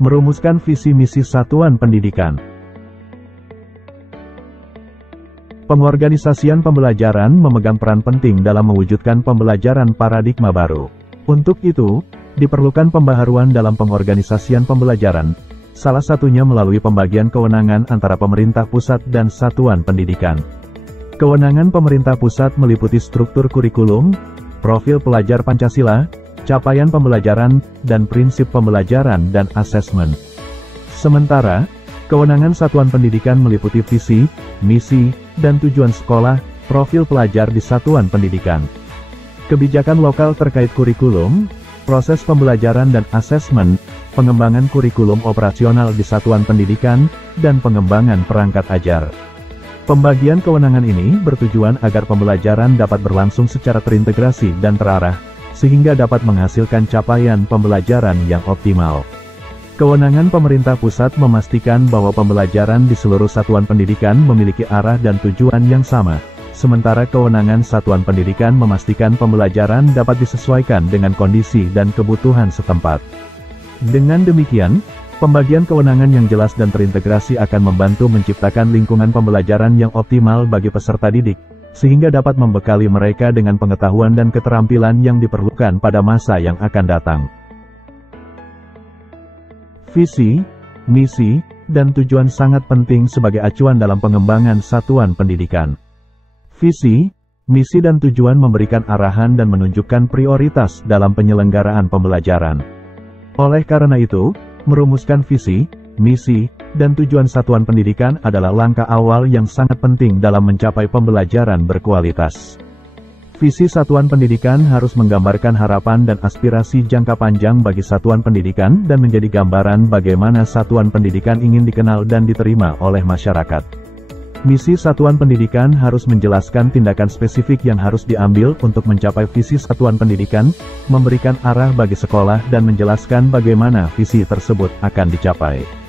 Merumuskan visi misi satuan pendidikan. Pengorganisasian pembelajaran memegang peran penting dalam mewujudkan pembelajaran paradigma baru. Untuk itu, diperlukan pembaharuan dalam pengorganisasian pembelajaran, salah satunya melalui pembagian kewenangan antara pemerintah pusat dan satuan pendidikan. Kewenangan pemerintah pusat meliputi struktur kurikulum, profil pelajar Pancasila, capaian pembelajaran, dan prinsip pembelajaran dan asesmen. Sementara, kewenangan satuan pendidikan meliputi visi, misi, dan tujuan sekolah, profil pelajar di satuan pendidikan. Kebijakan lokal terkait kurikulum, proses pembelajaran dan asesmen, pengembangan kurikulum operasional di satuan pendidikan, dan pengembangan perangkat ajar. Pembagian kewenangan ini bertujuan agar pembelajaran dapat berlangsung secara terintegrasi dan terarah, sehingga dapat menghasilkan capaian pembelajaran yang optimal. Kewenangan pemerintah pusat memastikan bahwa pembelajaran di seluruh satuan pendidikan memiliki arah dan tujuan yang sama, sementara kewenangan satuan pendidikan memastikan pembelajaran dapat disesuaikan dengan kondisi dan kebutuhan setempat. Dengan demikian, pembagian kewenangan yang jelas dan terintegrasi akan membantu menciptakan lingkungan pembelajaran yang optimal bagi peserta didik, sehingga dapat membekali mereka dengan pengetahuan dan keterampilan yang diperlukan pada masa yang akan datang. Visi, misi, dan tujuan sangat penting sebagai acuan dalam pengembangan satuan pendidikan. Visi, misi dan tujuan memberikan arahan dan menunjukkan prioritas dalam penyelenggaraan pembelajaran. Oleh karena itu, merumuskan visi, misi, dan tujuan satuan pendidikan adalah langkah awal yang sangat penting dalam mencapai pembelajaran berkualitas. Visi satuan pendidikan harus menggambarkan harapan dan aspirasi jangka panjang bagi satuan pendidikan dan menjadi gambaran bagaimana satuan pendidikan ingin dikenal dan diterima oleh masyarakat. Misi satuan pendidikan harus menjelaskan tindakan spesifik yang harus diambil untuk mencapai visi satuan pendidikan, memberikan arah bagi sekolah dan menjelaskan bagaimana visi tersebut akan dicapai.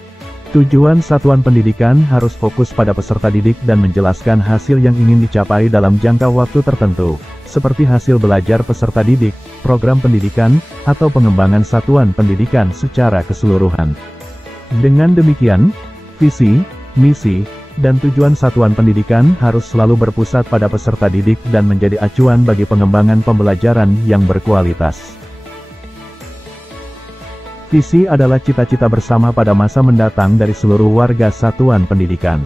Tujuan satuan pendidikan harus fokus pada peserta didik dan menjelaskan hasil yang ingin dicapai dalam jangka waktu tertentu, seperti hasil belajar peserta didik, program pendidikan, atau pengembangan satuan pendidikan secara keseluruhan. Dengan demikian, visi, misi, dan tujuan satuan pendidikan harus selalu berpusat pada peserta didik dan menjadi acuan bagi pengembangan pembelajaran yang berkualitas. Visi adalah cita-cita bersama pada masa mendatang dari seluruh warga satuan pendidikan.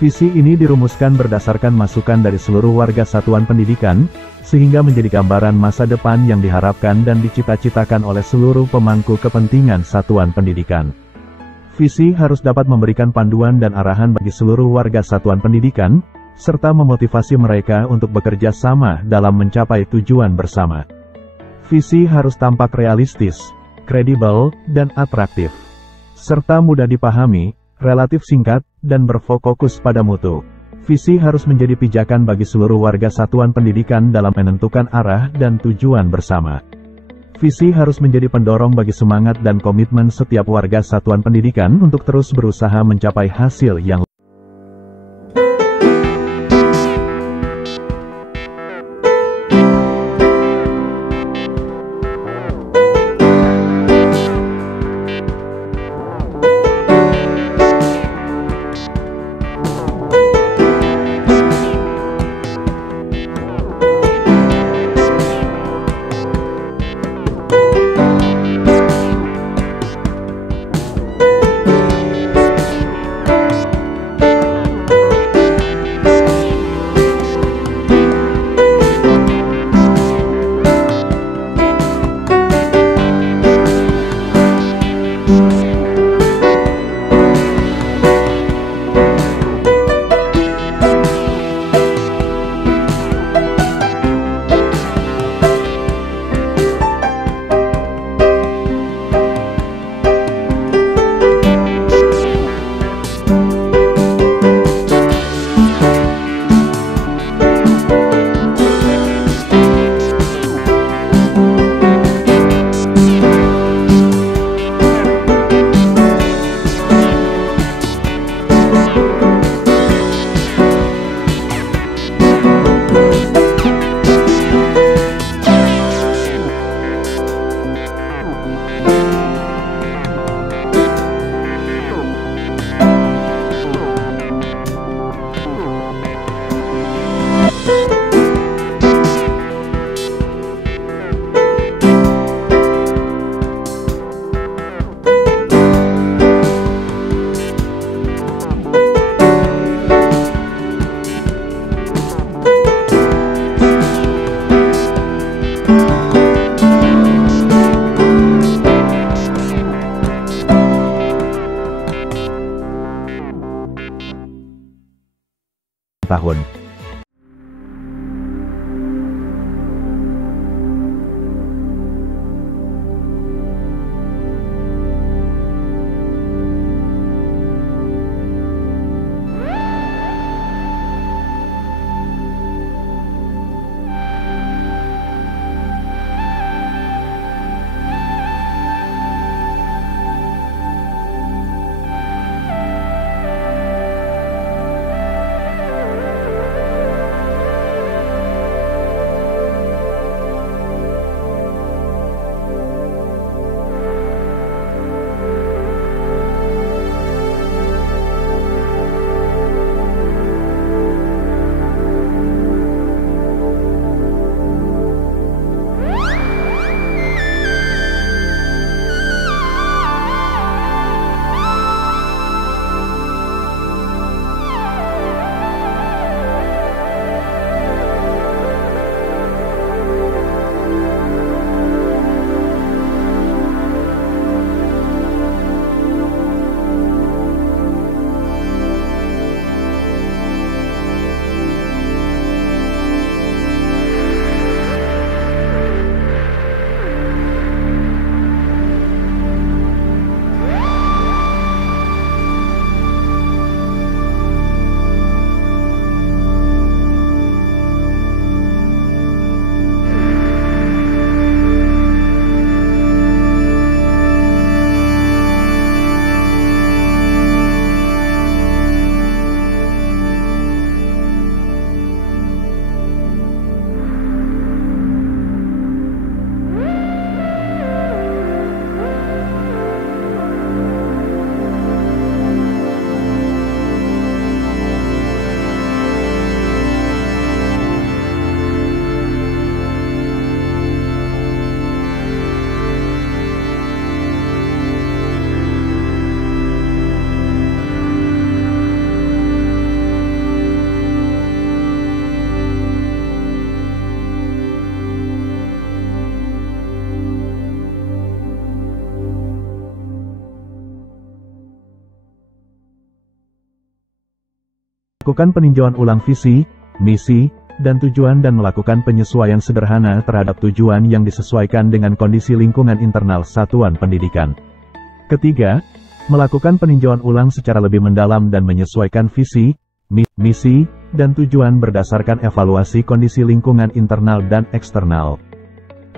Visi ini dirumuskan berdasarkan masukan dari seluruh warga satuan pendidikan, sehingga menjadi gambaran masa depan yang diharapkan dan dicita-citakan oleh seluruh pemangku kepentingan satuan pendidikan. Visi harus dapat memberikan panduan dan arahan bagi seluruh warga satuan pendidikan, serta memotivasi mereka untuk bekerja sama dalam mencapai tujuan bersama. Visi harus tampak realistis, kredibel, dan atraktif, serta mudah dipahami, relatif singkat, dan berfokus pada mutu. Visi harus menjadi pijakan bagi seluruh warga satuan pendidikan dalam menentukan arah dan tujuan bersama. Visi harus menjadi pendorong bagi semangat dan komitmen setiap warga satuan pendidikan untuk terus berusaha mencapai hasil yang melakukan peninjauan ulang visi, misi, dan tujuan dan melakukan penyesuaian sederhana terhadap tujuan yang disesuaikan dengan kondisi lingkungan internal satuan pendidikan. Ketiga, melakukan peninjauan ulang secara lebih mendalam dan menyesuaikan visi, misi, dan tujuan berdasarkan evaluasi kondisi lingkungan internal dan eksternal,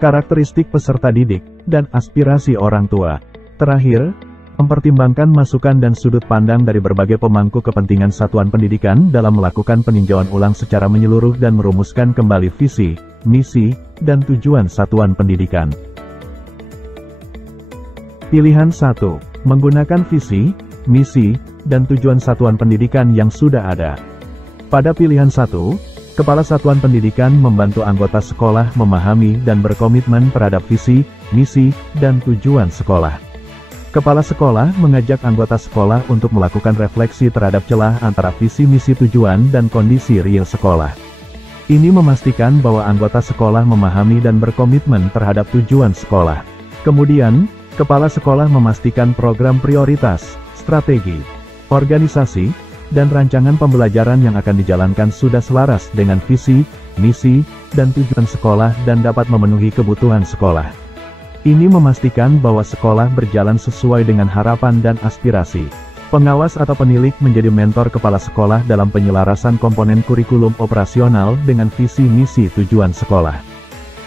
karakteristik peserta didik, dan aspirasi orang tua. Terakhir, mempertimbangkan masukan dan sudut pandang dari berbagai pemangku kepentingan satuan pendidikan dalam melakukan peninjauan ulang secara menyeluruh dan merumuskan kembali visi, misi, dan tujuan satuan pendidikan. Pilihan 1. Menggunakan visi, misi, dan tujuan satuan pendidikan yang sudah ada. Pada pilihan 1, Kepala Satuan Pendidikan membantu anggota sekolah memahami dan berkomitmen terhadap visi, misi, dan tujuan sekolah. Kepala sekolah mengajak anggota sekolah untuk melakukan refleksi terhadap celah antara visi misi tujuan dan kondisi real sekolah. Ini memastikan bahwa anggota sekolah memahami dan berkomitmen terhadap tujuan sekolah. Kemudian, kepala sekolah memastikan program prioritas, strategi, organisasi, dan rancangan pembelajaran yang akan dijalankan sudah selaras dengan visi, misi, dan tujuan sekolah dan dapat memenuhi kebutuhan sekolah. Ini memastikan bahwa sekolah berjalan sesuai dengan harapan dan aspirasi. Pengawas atau penilik menjadi mentor kepala sekolah dalam penyelarasan komponen kurikulum operasional dengan visi misi tujuan sekolah.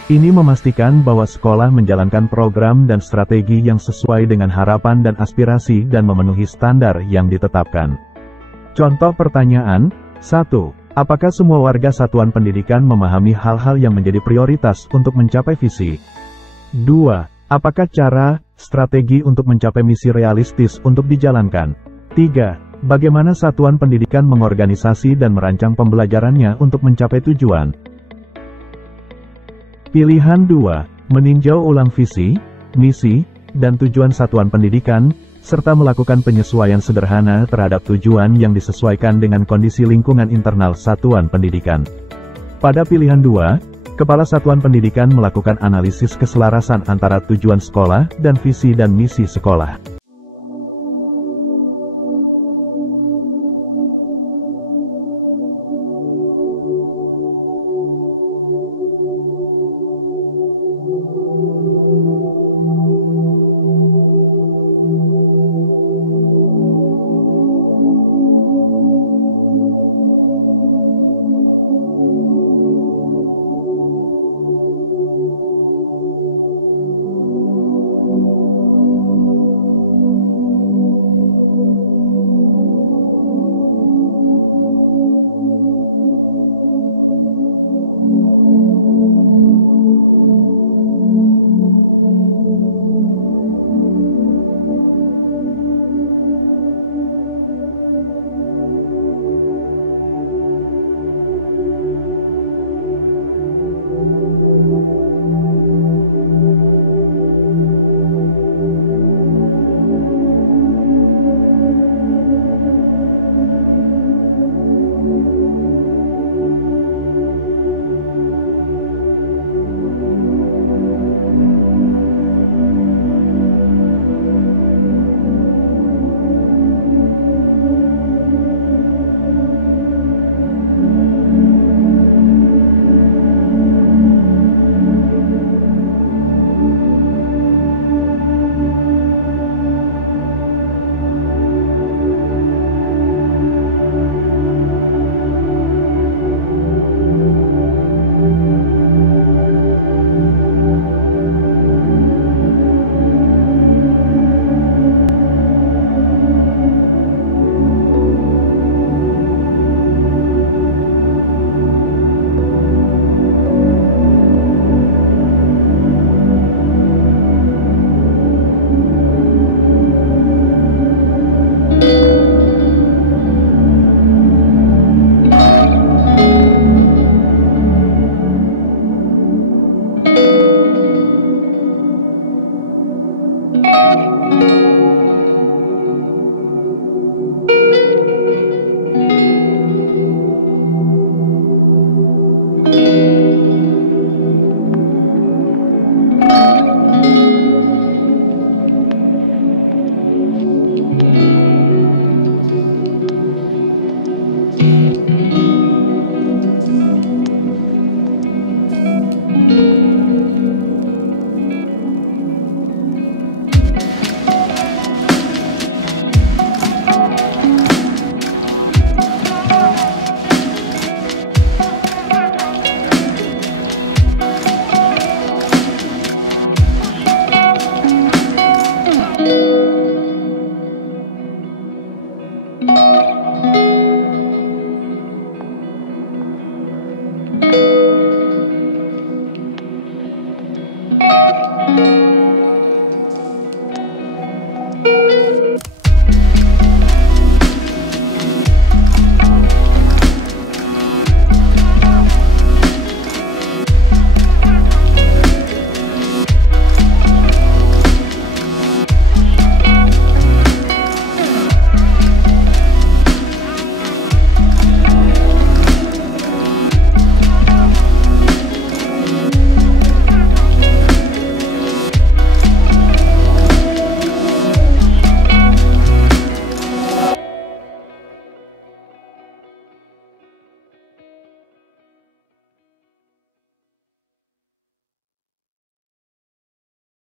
Ini memastikan bahwa sekolah menjalankan program dan strategi yang sesuai dengan harapan dan aspirasi dan memenuhi standar yang ditetapkan. Contoh pertanyaan, 1. Apakah semua warga satuan pendidikan memahami hal-hal yang menjadi prioritas untuk mencapai visi? 2. Apakah cara, strategi untuk mencapai misi realistis untuk dijalankan? 3. Bagaimana satuan pendidikan mengorganisasi dan merancang pembelajarannya untuk mencapai tujuan? Pilihan 2. Meninjau ulang visi, misi, dan tujuan satuan pendidikan, serta melakukan penyesuaian sederhana terhadap tujuan yang disesuaikan dengan kondisi lingkungan internal satuan pendidikan. Pada pilihan 2, Kepala Satuan Pendidikan melakukan analisis keselarasan antara tujuan sekolah dan visi dan misi sekolah.